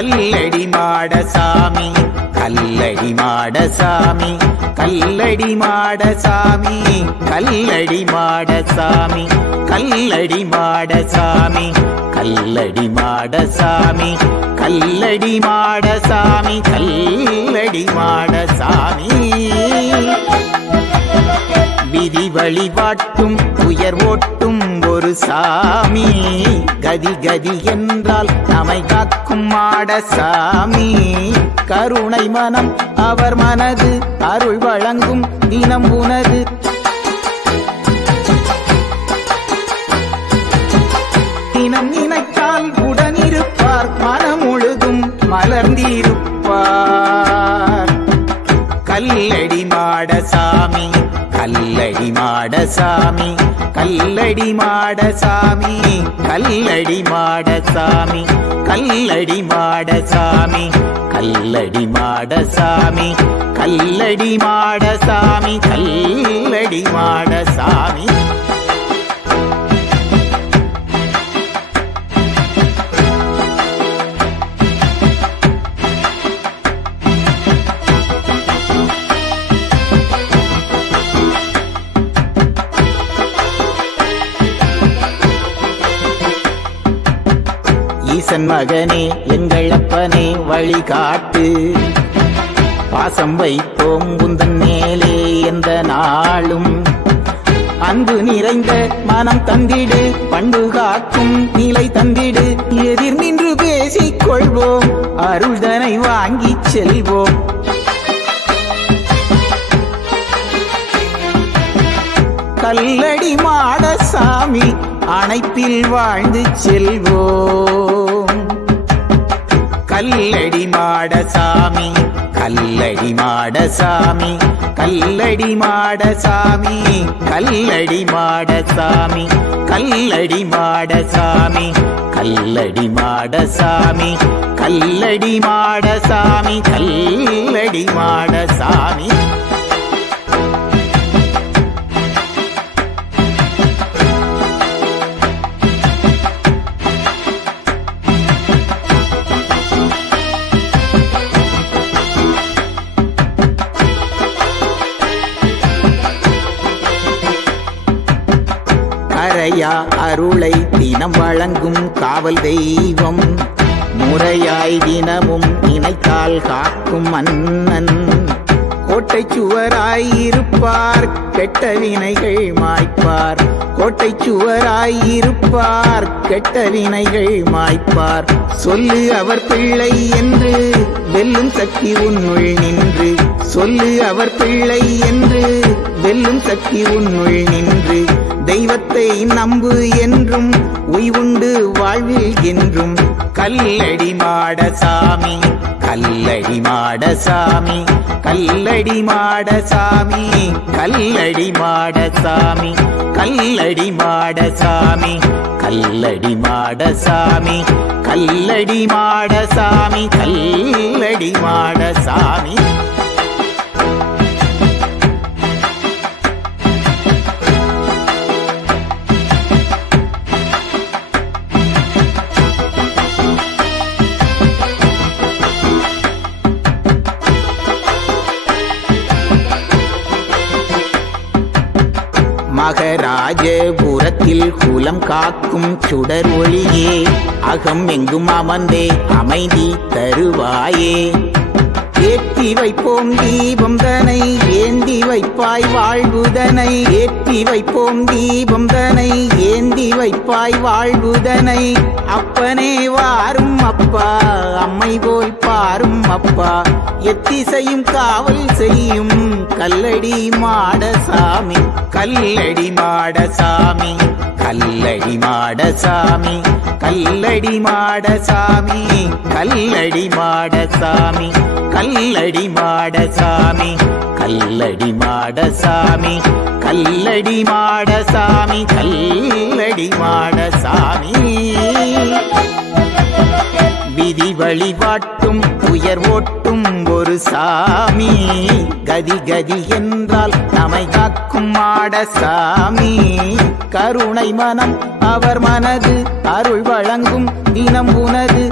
கல்லடி மாடசாமி கல்லடி மாடசாமி கல்லடி மாடசாமி கல்லடி மாடசாமி கல்லடி மாடசாமி கல்லடி மாடசாமி கல்லடி மாடசாமி கல்லடி மாடசாமி விதி வழிபாட்டும் உயர் ஓட்டும் ஒரு சாமி கதி கதி என்றால் நம்மை காக்கும் மாடசாமி கருணை மனம் அவர் மனது அருள் வழங்கும் தினம் உனது தினம் நினைத்தால் உடனிருப்பார் மனம் முழுதும் மலர்ந்திருப்பார் கல்லடி மாடசாமி கல்லடி மாடசாமி கல்லடி மாடசாமி கல்லடி மாடசாமி கல்லடி மாடசாமி கல்லடி மாடசாமி கல்லடி மாடசாமி கல்லடி மாடசாமி ஈசன் மகனே எங்கள் அப்பனே வழிகாட்டு பாசம் வைப்போம் உந்தன் மேலே எந்த நாளும் அன்பு நிறைந்த மனம் தந்திடு பண்பு காக்கும் நிலை தந்திடு எதிர் நின்று பேசிக் கொள்வோம் அருள்தனை வாங்கிச் செல்வோம் கல்லடி மாடசாமி அணைப்பில் வாழ்ந்து செல்வோம் கல்லடி மாடசாமி கல்லடி மாடசாமி கல்லடி மாடசாமி கல்லடி மாடசாமி கல்லடி மாடசாமி கல்லடி மாடசாமி கல்லடி மாடசாமி கல்லடி மாடசாமி கரையா அருளை தினம் வழங்கும் காவல் தெய்வம் முறையாய் தினமும் நினைத்தால் காக்கும் மன்னன் கோட்டை சுவராய் இருப்பார் கெட்ட வினைகள் மாய்ப்பார் கோட்டை சுவராய் இருப்பார் கெட்ட வினைகள் மாய்ப்பார் சொல்லு அவர் பிள்ளை என்று வெல்லும் சக்தி உன்னுள் நின்று சொல்லு அவர் பிள்ளை என்று வெல்லும் சக்தி உன்னுள் நின்று தெய்வத்தை நம்பு என்றும் உய்வுண்டு வாழ்வில் என்றும் கல்லடி மாடசாமி கல்லடி மாடசாமி கல்லடி மாடசாமி கல்லடி மாடசாமி கல்லடி மாடசாமி கல்லடி மாடசாமி கல்லடி மாடசாமி கல்லடி மாடசாமி மகராஜபுரத்தில் குலம் காக்கும் சுடர் ஒளியே அகம் எங்கும் அமர்ந்தே அமைதி தருவாயே ஏற்றி வைப்போம் தீபம் தனை ஏந்தி வைப்பாய் வாழ்வுதனை ஏற்றி வைப்போம் தீபம் தனை ஏந்தி வைப்பாய் வாழ்வுதனை அப்பனே வாரும் அப்பா அம்மை போல் பாரும் அப்பா எத்திசையும் காவல் செய்யும் கல்லடி மாடசாமி கல்லடி மாடசாமி கல்லடி மாடசாமி கல்லடி மாடசாமி கல்லடி மாடசாமி கல்லடி மாடசாமி கல்லடி மாடசாமி கல்லடி மாடசாமி கல்லடி மாடசாமி விதி வழிபாட்டும் உயர் ஓட்டும் ஒரு சாமி கதி கதி என்றால் நம்மை காக்கும் மாடசாமி கருணை மனம் அவர் மனது அருள் வழங்கும் தினம் உனது